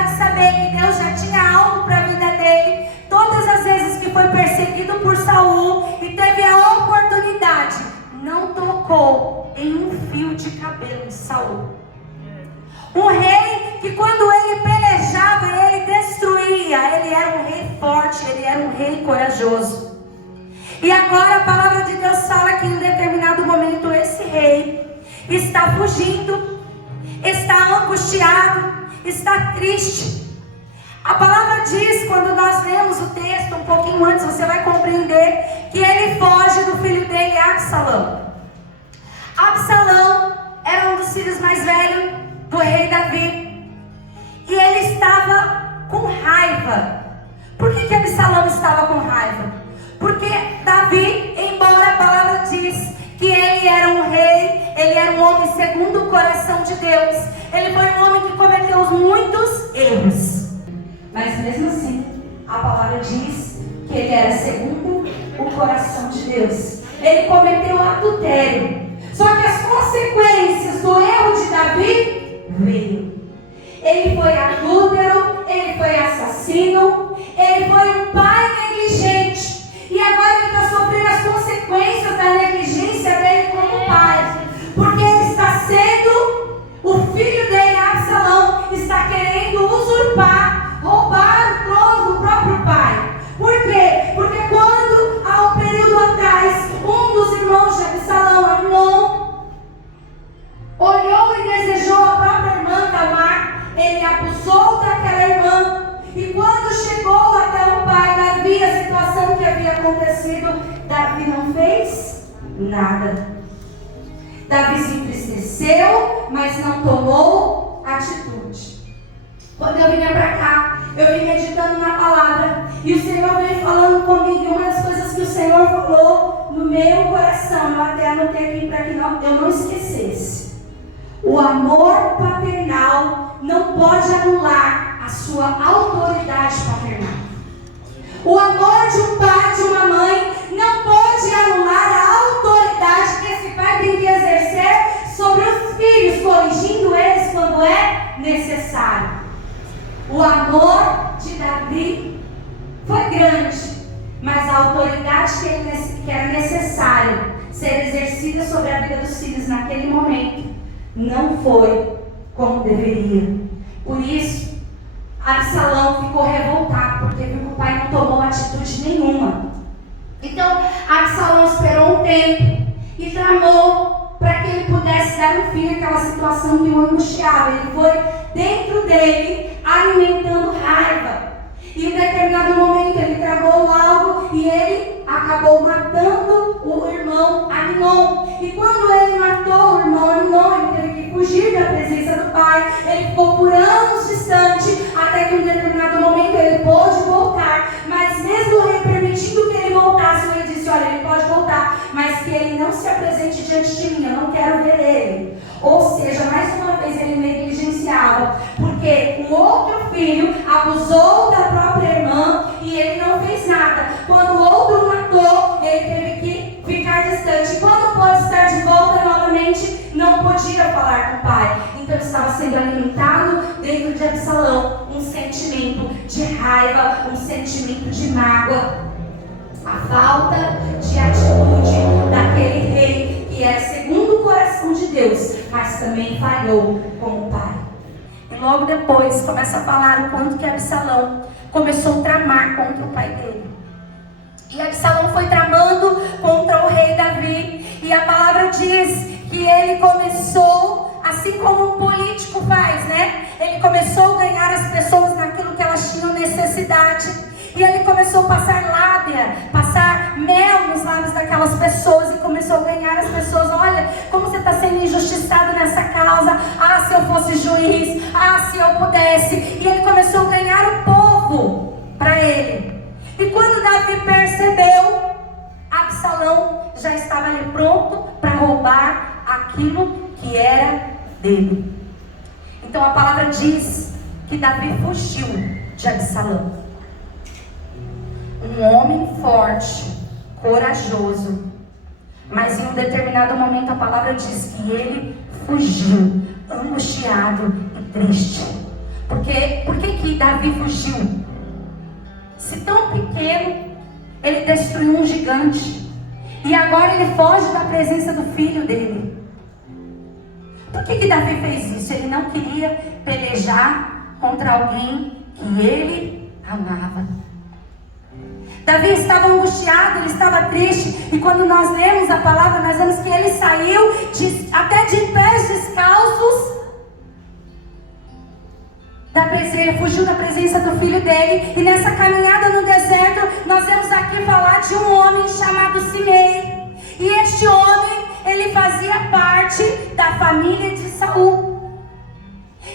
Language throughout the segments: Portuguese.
apesar de saber que Deus já tinha algo para a vida dele, todas as vezes que foi perseguido por Saul e teve a oportunidade, não tocou em um fio de cabelo de Saul. Um rei que quando ele pelejava, ele destruía. Ele era um rei forte, ele era um rei corajoso. E agora a palavra de Deus fala que em um determinado momento esse rei está fugindo, está angustiado, está triste. A palavra diz, quando nós lemos o texto um pouquinho antes, você vai compreender que ele foge do filho dele, Absalão. Absalão era um dos filhos mais velhos do rei Davi. E ele estava com raiva. Por que Absalão estava com raiva? Porque Davi, embora a palavra diz que ele era um rei, ele era um homem segundo o coração de Deus, ele foi um homem que cometeu muitos erros. Mas mesmo assim, a palavra diz que ele era segundo o coração de Deus. Ele cometeu adultério. Só que as consequências do erro de Davi veio. Ele foi adúltero, ele foi assassino, ele foi um pai negligente. E agora ele está sofrendo as consequências da negligência dele como pai. Porque ele está sendo, o filho dele, Absalão, está querendo usurpar, roubar o trono do próprio pai. Por quê? Porque quando, há um período atrás, um dos irmãos de Absalão, Amnon, olhou e desejou a própria irmã Tamar, ele abusou daquela irmã. E quando chegou até o pai Davi, a situação que havia acontecido, Davi não fez nada. Davi se entristeceu, mas não tomou atitude. Quando eu vinha para cá, eu vim meditando na palavra, e o Senhor veio falando comigo, e uma das coisas que o Senhor falou no meu coração, eu até anotei aqui para que eu não esquecesse. O amor paternal não pode anular a sua autoridade paternal. O amor de um pai, de uma mãe, não pode anular a autoridade que esse pai tem que exercer sobre os filhos, corrigindo eles quando é necessário. O amor de Davi foi grande, mas a autoridade que era necessário ser exercida sobre a vida dos filhos naquele momento não foi como deveria. Por isso, Absalão ficou revoltado, porque viu que o pai não tomou atitude nenhuma. Então, Absalão esperou um tempo e tramou para que ele pudesse dar um fim àquela situação que o angustiava. Ele foi dentro dele alimentando raiva. E em determinado momento ele tramou algo e ele acabou matando o irmão Amnon. E quando ele matou o irmão Amnon, ele teve que fugir da presença do pai. Ele ficou por anos distante, até que em determinado momento ele pôde voltar. Mas mesmo o rei permitindo que ele voltasse, o rei disse: olha, ele pode voltar, mas que ele não se apresente diante de mim, eu não quero ver ele. Ou seja, mais uma vez ele negligenciava, porque o outro filho abusou da própria irmã e ele não fez nada. Quando o outro matou, ele teve que ficar distante. Quando pôde estar de volta novamente, não podia falar com o pai. Então estava sendo alimentado dentro de Absalão um sentimento de raiva, um sentimento de mágoa. A falta de atitude daquele rei que era segundo o coração de Deus, mas também falhou como pai. E logo depois começa a falar o quanto que Absalão começou a tramar contra o pai dele. E Absalão foi tramando contra o rei Davi. E a palavra diz que ele começou, assim como um político faz, né? Ele começou a ganhar as pessoas naquilo que elas tinham necessidade. E ele começou a passar lábia, passar mel nos lábios daquelas pessoas. E começou a ganhar as pessoas. Olha, como você está sendo injustiçado nessa causa. Ah, se eu fosse juiz. Ah, se eu pudesse. E ele começou a ganhar o povo para ele. E quando Davi percebeu, Absalão já estava ali pronto para roubar aquilo que era dele. Então a palavra diz que Davi fugiu de Absalão. Um homem forte, corajoso, mas em um determinado momento a palavra diz que ele fugiu, angustiado e triste. Por que Davi fugiu. Se tão pequeno, ele destruiu um gigante. E agora ele foge da presença do filho dele. Por que Davi fez isso? Ele não queria pelejar contra alguém que ele amava. Davi estava angustiado, ele estava triste. E quando nós lemos a palavra, nós vemos que ele saiu até de pés descalços da presença, ele fugiu da presença do filho dele. E nessa caminhada no deserto, nós vamos aqui falar de um homem chamado Simei. E este homem, ele fazia parte da família de Saul.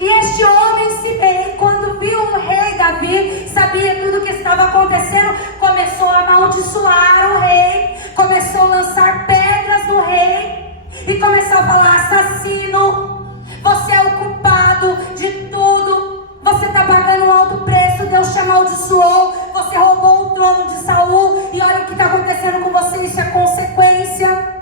E este homem, Simei, quando viu o rei Davi, sabia tudo o que estava acontecendo, começou a amaldiçoar o rei, começou a lançar pedras no rei, e começou a falar: assassino, você é o culpado de tudo, você está pagando um alto preço, Deus te amaldiçoou, você roubou o trono de Saul, e olha o que está acontecendo com você, isso é consequência.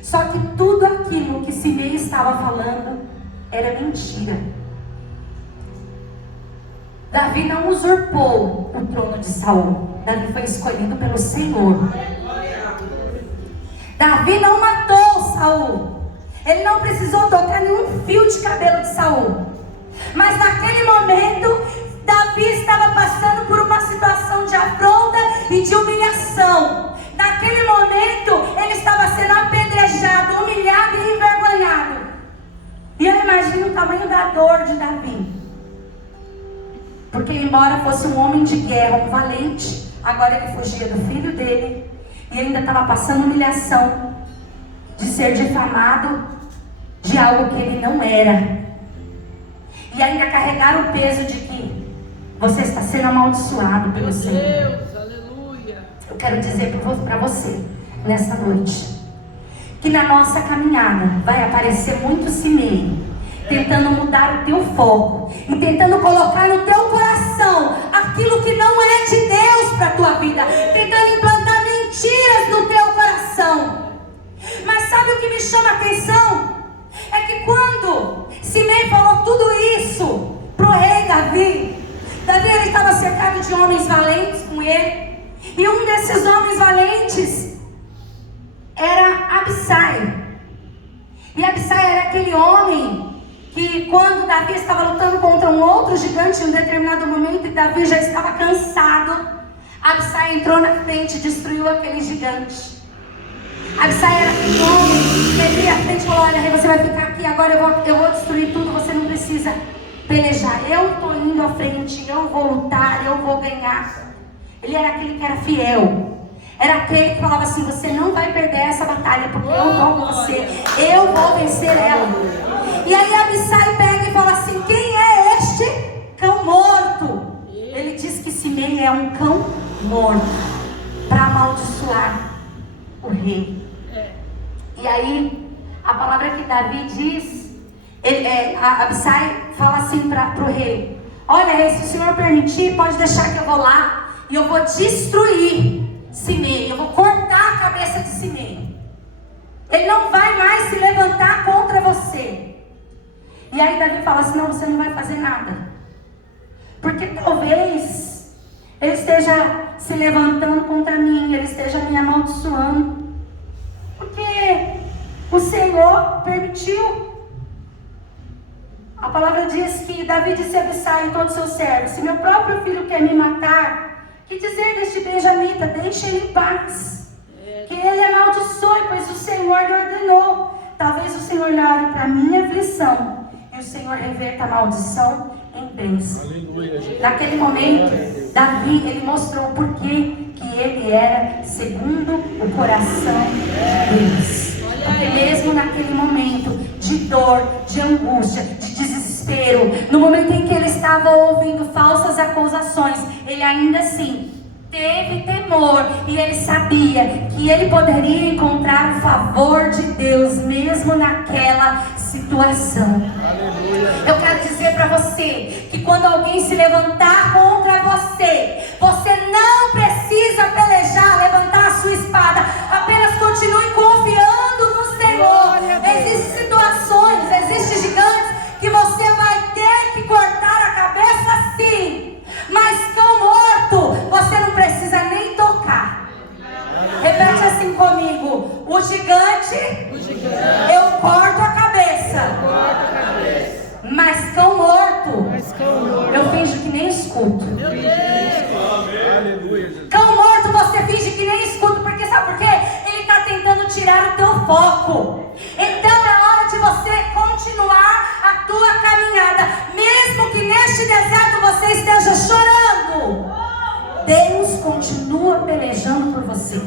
Só que tudo aquilo que Simei estava falando era mentira. Davi não usurpou o trono de Saul. Davi foi escolhido pelo Senhor. Davi não matou Saul. Ele não precisou tocar nenhum fio de cabelo de Saul. Mas naquele momento, Davi estava passando por uma situação de afronta e de humilhação. Naquele momento, ele estava sendo apedrejado, humilhado e envergonhado. E eu imagino o tamanho da dor de Davi. Porque embora fosse um homem de guerra, um valente, agora ele fugia do filho dele. E ainda estava passando humilhação de ser difamado de algo que ele não era. E ainda carregar o peso de que você está sendo amaldiçoado pelo Senhor. Deus, aleluia. Eu quero dizer para você, nessa noite, que na nossa caminhada vai aparecer muito Simei, tentando mudar o teu foco e tentando colocar no teu coração aquilo que não é de Deus para a tua vida, tentando implantar mentiras no teu coração. Mas sabe o que me chama a atenção? É que quando Simei falou tudo isso pro rei Davi, ele estava cercado de homens valentes com ele, e um desses homens valentes era Abissai. E Abissai era aquele homem que, quando Davi estava lutando contra um outro gigante em um determinado momento, e Davi já estava cansado, Abissai entrou na frente e destruiu aquele gigante. Abissai era aquele homem que ele ia à frente e falou: olha, rei, você vai ficar aqui, agora eu vou destruir tudo, você não precisa pelejar, eu estou indo à frente, eu vou lutar, eu vou ganhar. Ele era aquele que era fiel. Era aquele que falava assim: você não vai perder essa batalha, porque eu estou com você, eu vou vencer ela. E aí Abissai pega e fala assim: quem é este cão morto? Ele diz que Simei é um cão morto, para amaldiçoar o rei. E aí a palavra que Davi diz, Abissai fala assim para o rei: olha, rei, se o senhor permitir, pode deixar que eu vou lá e eu vou destruir Simei, eu vou cortar a cabeça de Simei. Ele não vai mais se levantar contra você. E aí Davi fala assim: não, você não vai fazer nada, porque talvez ele esteja se levantando contra mim, ele esteja me amaldiçoando, porque o Senhor permitiu. A palavra diz que Davi disse a Abissai e todos os seus servos: se meu próprio filho quer me matar, que dizer deste benjamita? Deixe ele em paz, que ele amaldiçoe, pois o Senhor lhe ordenou. Talvez o Senhor olhe para a minha aflição e o Senhor reverta a maldição em bênção. Naquele momento, Davi, ele mostrou o porquê que ele era segundo o coração de Deus. Porque mesmo naquele momento de dor, de angústia, de desespero, no momento em que ele estava ouvindo falsas acusações, ele ainda assim teve temor, e ele sabia que ele poderia encontrar o favor de Deus mesmo naquela situação. Aleluia. Eu quero dizer para você que quando alguém se levantar contra você, você não precisa pelejar, levantar a sua espada, apenas continue confiando no Senhor. Existem situações, existem gigantes que você vai ter que cortar a cabeça sim. O gigante, eu corto a cabeça. Mas cão morto, eu finjo que nem escuto. Cão morto você finge que nem escuta. Porque sabe por quê? Ele está tentando tirar o teu foco. Então é hora de você continuar a tua caminhada. Mesmo que neste deserto você esteja chorando, Deus continua pelejando por você.